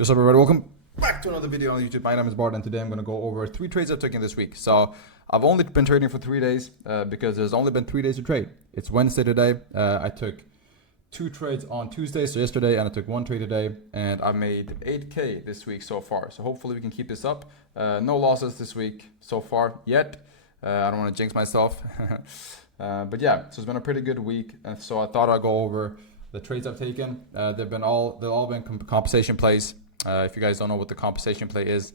What's up, everybody? Welcome back to another video on YouTube. My name is Bart, and today I'm going to go over 3 trades I've taken this week. So I've only been trading for 3 days because there's only been 3 days to trade. It's Wednesday today. I took 2 trades on Tuesday, so yesterday, and I took 1 trade today, and I made 8K this week so far. So hopefully we can keep this up. No losses this week so far yet. I don't want to jinx myself. But yeah, so it's been a pretty good week, and so I thought I'd go over the trades I've taken. They've all been compensation plays. If you guys don't know what the compensation play is,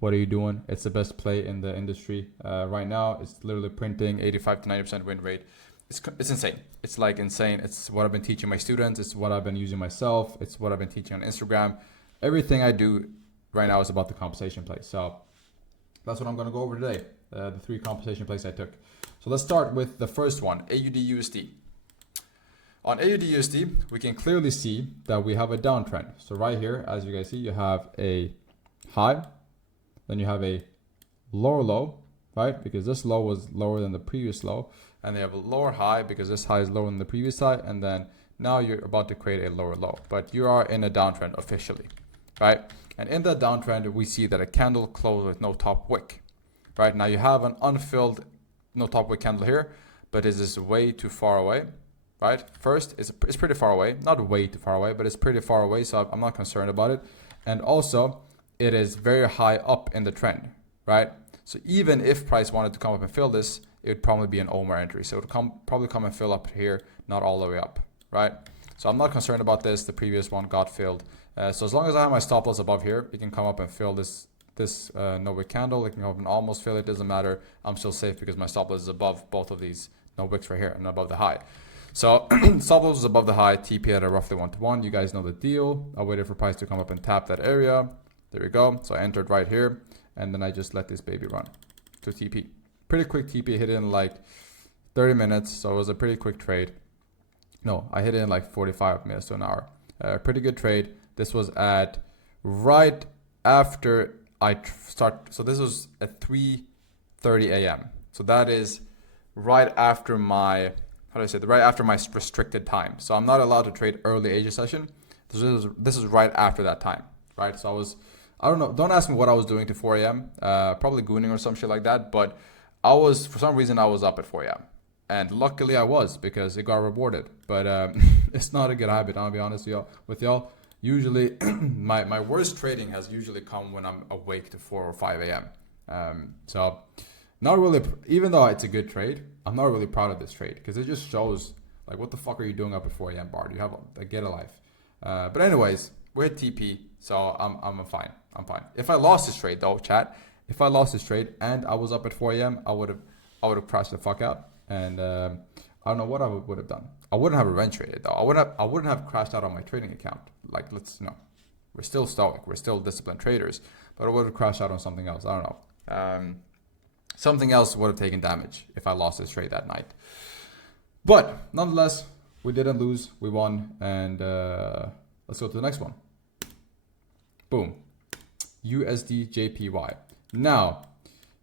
what are you doing? It's the best play in the industry right now. It's literally printing 85 to 90% win rate. It's insane. It's like insane. It's what I've been teaching my students. It's what I've been using myself. It's what I've been teaching on Instagram. Everything I do right now is about the compensation play. So that's what I'm going to go over today. The 3 compensation plays I took. So let's start with the first one, AUDUSD. On AUDUSD, we can clearly see that we have a downtrend. So right here, as you guys see, you have a high, then you have a lower low, right? Because this low was lower than the previous low, and they have a lower high because this high is lower than the previous high, and then now you're about to create a lower low, but you are in a downtrend officially, right? And in that downtrend, we see that a candle closed with no top wick, right? Now you have an unfilled no top wick candle here, but is this way too far away? Right? First, it's pretty far away. Not way too far away, but it's pretty far away, so I'm not concerned about it. And also, it is very high up in the trend, right? So even if price wanted to come up and fill this, it would probably be an OMR entry. So it would probably come and fill up here, not all the way up, right? So I'm not concerned about this. The previous one got filled. So as long as I have my stop loss above here, it can come up and fill this no wick candle. It can come up and almost fill it. Doesn't matter. I'm still safe because my stop loss is above both of these no wicks right here and above the high. So stop loss was above the high, TP at a roughly 1-to-1. You guys know the deal. I waited for price to come up and tap that area. There we go. So I entered right here, and then I just let this baby run to TP. Pretty quick TP, hit it in like 30 minutes. So it was a pretty quick trade. No, I hit it in like 45 minutes to an hour. Pretty good trade. This was at right after I start. So this was at 3:30 a.m. So that is right after my right after my restricted time. So I'm not allowed to trade early Asia session. This is right after that time, right? So I don't know, don't ask me what I was doing to 4 a.m. Probably gooning or some shit like that, but for some reason I was up at 4 a.m. And luckily I was, because it got rewarded. But it's not a good habit, I'll be honest with y'all. Usually my worst trading has usually come when I'm awake to 4 or 5 a.m. So not really, even though it's a good trade, I'm not really proud of this trade because it just shows like, what the fuck are you doing up at 4 a.m. Bart? You have get a life. But anyways, we're at TP, so I'm fine. I'm fine. If I lost this trade though, chat, if I lost this trade and I was up at 4 a.m., I would have crashed the fuck out, and I don't know what I would have done. I wouldn't have revenge traded though. I wouldn't have crashed out on my trading account. Like, we're still stoic, we're still disciplined traders, but I would have crashed out on something else. I don't know. Something else would have taken damage if I lost this trade that night. But nonetheless, we didn't lose. We won. And let's go to the next one. Boom. USDJPY. Now,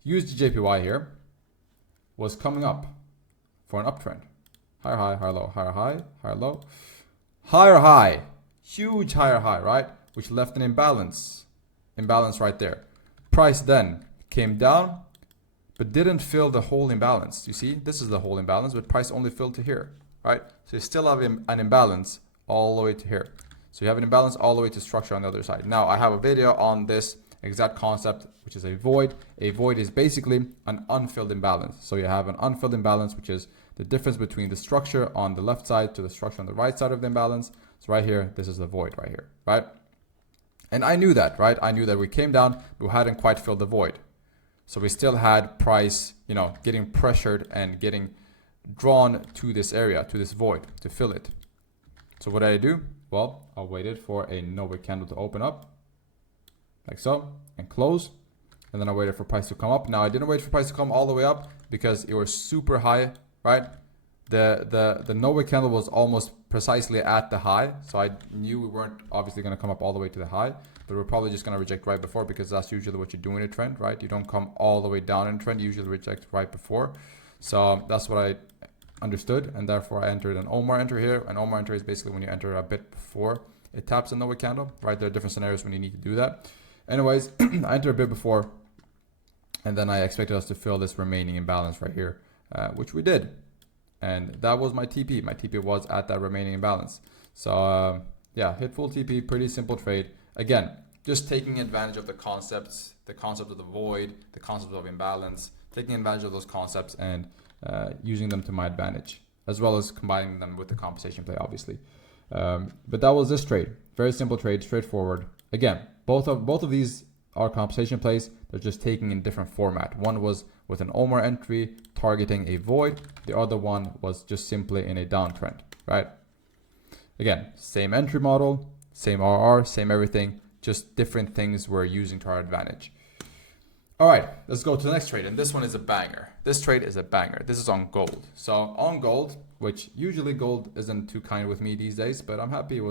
USDJPY here was coming up for an uptrend. Higher high, higher low, higher high, higher low. Higher high. Huge higher high, right? Which left an imbalance. Imbalance right there. Price then came down, but didn't fill the whole imbalance. You see, this is the whole imbalance, but price only filled to here, right? So you still have an imbalance all the way to here. So you have an imbalance all the way to structure on the other side. Now I have a video on this exact concept, which is a void. A void is basically an unfilled imbalance. So you have an unfilled imbalance, which is the difference between the structure on the left side to the structure on the right side of the imbalance. So right here, this is the void right here, right? And I knew that, right? I knew that we came down, but we hadn't quite filled the void. So we still had price, getting pressured and getting drawn to this area, to this void, to fill it. So what did I do? Well, I waited for a no wick candle to open up, like so, and close. And then I waited for price to come up. Now I didn't wait for price to come all the way up because it was super high, right? The no wick candle was almost precisely at the high. So I knew we weren't obviously going to come up all the way to the high. But we're probably just going to reject right before, because that's usually what you do in a trend, right? You don't come all the way down in a trend. You usually reject right before. So that's what I understood, and therefore I entered an OMR entry here. An OMR entry is basically when you enter a bit before it taps another candle, right? There are different scenarios when you need to do that. Anyways, I entered a bit before, and then I expected us to fill this remaining imbalance right here, which we did. And that was my TP. My TP was at that remaining imbalance. So yeah, hit full TP, pretty simple trade. Again, just taking advantage of the concepts, the concept of the void, the concept of imbalance, taking advantage of those concepts and using them to my advantage, as well as combining them with the compensation play, obviously. But that was this trade. Very simple trade, straightforward. Again, both of these are compensation plays. They're just taking in different format. One was with an Omar entry targeting a void. The other one was just simply in a downtrend, right? Again, same entry model, same RR, same everything, just different things we're using to our advantage. All right, let's go to the next trade. And this one is a banger. This trade is a banger. This is on gold. So on gold, which usually gold isn't too kind with me these days, but I'm happy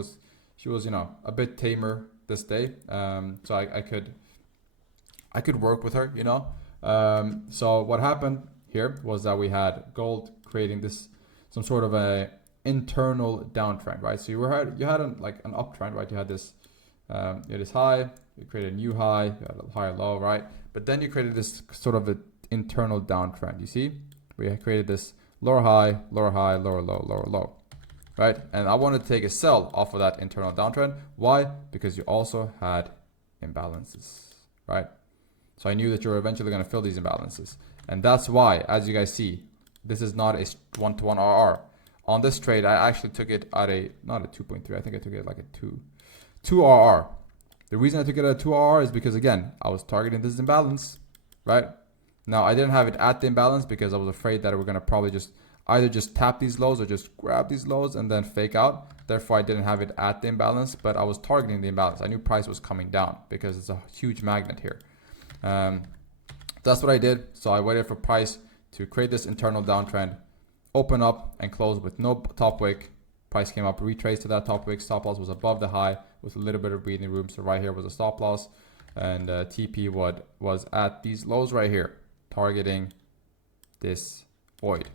she was, you know, a bit tamer this day. So I could work with her, you know. So what happened here was that we had gold creating some sort of a internal downtrend, right? So you had an uptrend, right? You had this high, you created a new high, you had a higher low, right? But then you created this sort of an internal downtrend. You see, we created this lower high, lower high, lower low, lower low, right? And I wanted to take a sell off of that internal downtrend. Why? Because you also had imbalances, right? So I knew that you're eventually going to fill these imbalances. And that's why, as you guys see, this is not a one-to-one RR. On this trade, I actually took it at not a 2.3, I think I took it like a 2 RR. The reason I took it at a 2 RR is because, again, I was targeting this imbalance, right? Now, I didn't have it at the imbalance because I was afraid that we're going to probably either just tap these lows or just grab these lows and then fake out. Therefore, I didn't have it at the imbalance, but I was targeting the imbalance. I knew price was coming down because it's a huge magnet here. That's what I did. So I waited for price to create this internal downtrend, open up and close with no top wick. Price came up, retraced to that top wick. Stop loss was above the high with a little bit of breathing room. So right here was a stop loss, and TP was at these lows right here, targeting this void,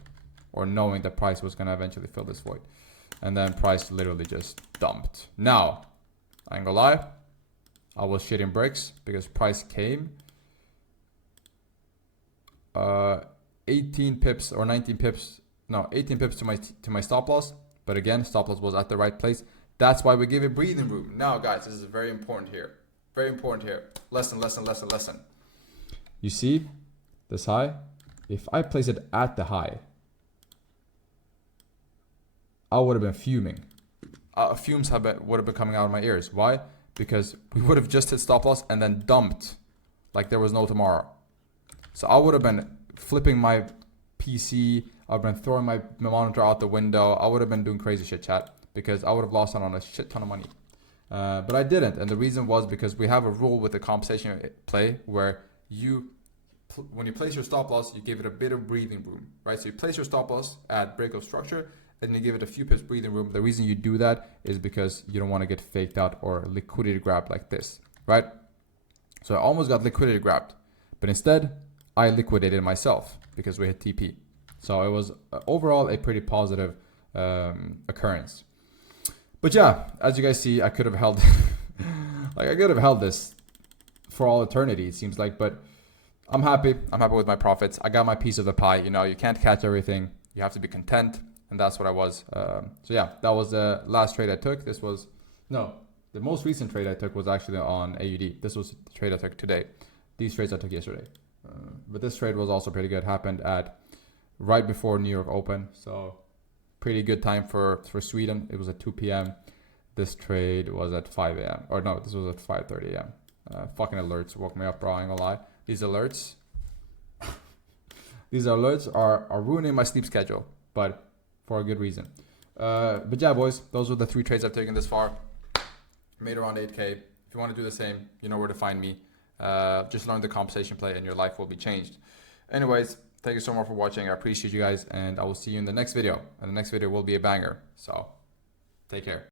or knowing that price was going to eventually fill this void. And then price literally just dumped. Now, I ain't gonna lie, I was shitting bricks because price came 18 pips or 19 pips, no, 18 pips to my stop loss. But again, stop loss was at the right place. That's why we give it breathing room. Now, guys, this is very important here. Very important here. Lesson. You see this high? If I place it at the high, I would have been fuming. Fumes would have been coming out of my ears. Why? Because we would have just hit stop loss and then dumped like there was no tomorrow. So I would have been flipping my PC. I've been throwing my monitor out the window. I would have been doing crazy shit, chat, because I would have lost out on a shit ton of money. But I didn't. And the reason was because we have a rule with the compensation play where when you place your stop loss, you give it a bit of breathing room, right? So you place your stop loss at break of structure and you give it a few pips breathing room. The reason you do that is because you don't want to get faked out or liquidity grabbed like this, right? So I almost got liquidity grabbed, but instead I liquidated myself because we hit TP. So it was overall a pretty positive occurrence. But yeah, as you guys see, I could have held I could have held this for all eternity, it seems like, but I'm happy. I'm happy with my profits. I got my piece of the pie. You know, you can't catch everything. You have to be content, and that's what I was. So yeah, that was the last trade I took. The most recent trade I took was actually on AUD. This was the trade I took today. These trades I took yesterday. But this trade was also pretty good. Happened at right before New York Open. So pretty good time for Sweden. It was at 2 p.m. This trade was at 5 a.m. Or no, this was at 5:30 a.m. Fucking alerts woke me up, bro. I ain't gonna lie. These alerts are ruining my sleep schedule, but for a good reason. But yeah, boys, those were the 3 trades I've taken this far. Made around 8K. If you want to do the same, you know where to find me. Just learn the compensation play and your life will be changed. Anyways, thank you so much for watching. I appreciate you guys, and I will see you in the next video. And the next video will be a banger. So take care.